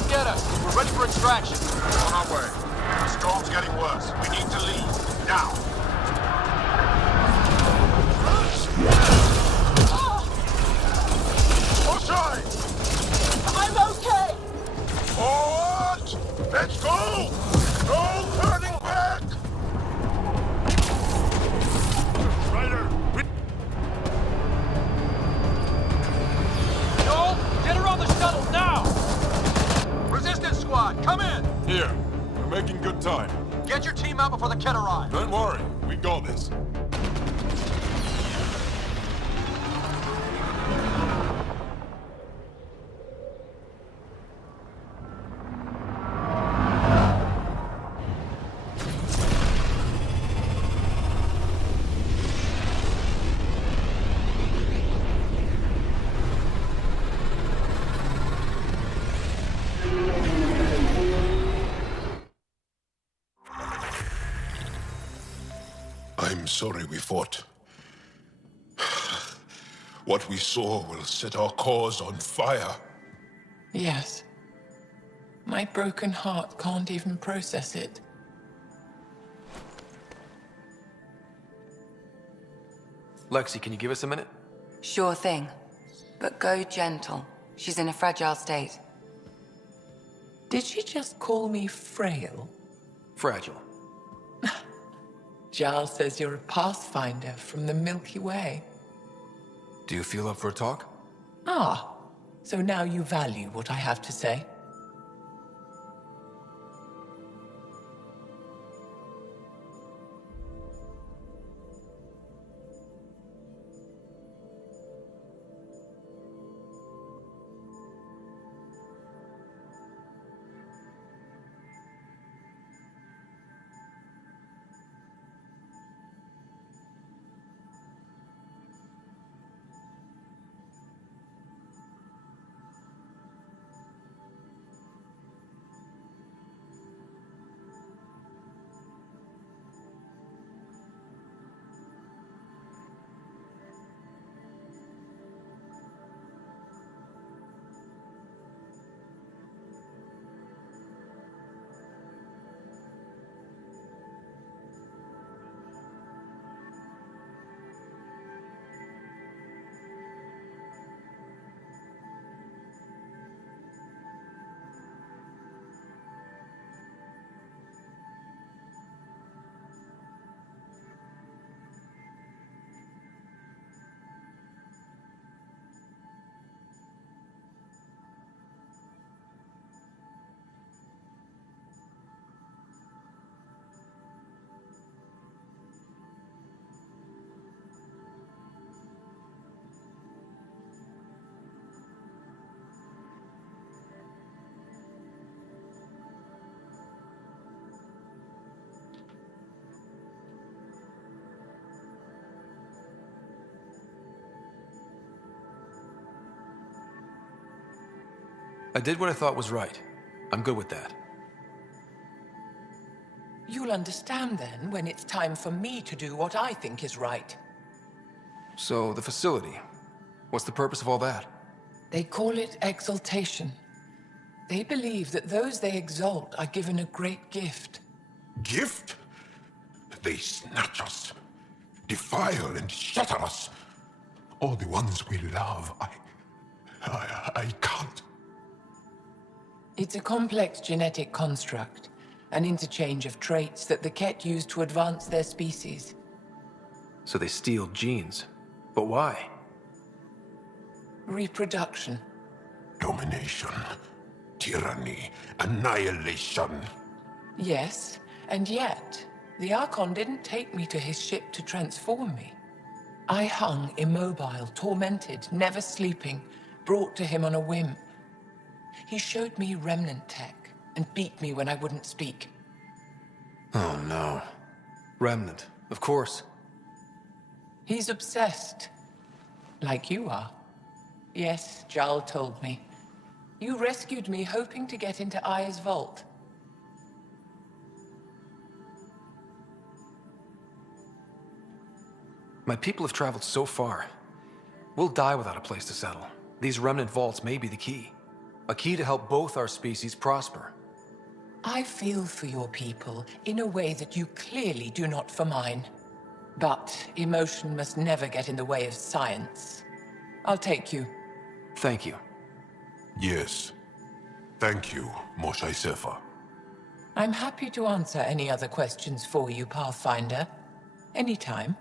Come get us. We're ready for extraction. On our way. The storm's getting worse. We need to leave. Now. Outside! I'm okay! Forward! Let's go! No turning back! Ryder! Joel, get her on the shuttle now! Resistance squad, come in! Here. We're making good time. Get your team out before the kit arrives. Don't worry. We got this. I'm sorry we fought. What we saw will set our cause on fire. Yes. My broken heart can't even process it. Lexi, can you give us a minute? Sure thing. But go gentle. She's in a fragile state. Did she just call me frail? Fragile. Giles says you're a pathfinder from the Milky Way. Do you feel up for a talk? Ah, so now you value what I have to say. I did what I thought was right. I'm good with that. You'll understand then when it's time for me to do what I think is right. So, the facility. What's the purpose of all that? They call it exaltation. They believe that those they exalt are given a great gift. Gift? They snatch us, defile and shatter us. All the ones we love. I can't. It's a complex genetic construct, an interchange of traits that the Ket use to advance their species. So they steal genes. But why? Reproduction. Domination, tyranny, annihilation. Yes, and yet, the Archon didn't take me to his ship to transform me. I hung immobile, tormented, never sleeping, brought to him on a whim. He showed me remnant tech and beat me when I wouldn't speak. Oh no. Remnant, of course. He's obsessed. Like you are. Yes, Jarl told me. You rescued me hoping to get into Aya's vault. My people have traveled so far. We'll die without a place to settle. These remnant vaults may be the key. A key to help both our species prosper. I feel for your people in a way that you clearly do not for mine. But emotion must never get in the way of science. I'll take you. Thank you. Yes. Thank you, Moshe Sefer. I'm happy to answer any other questions for you, Pathfinder. Anytime.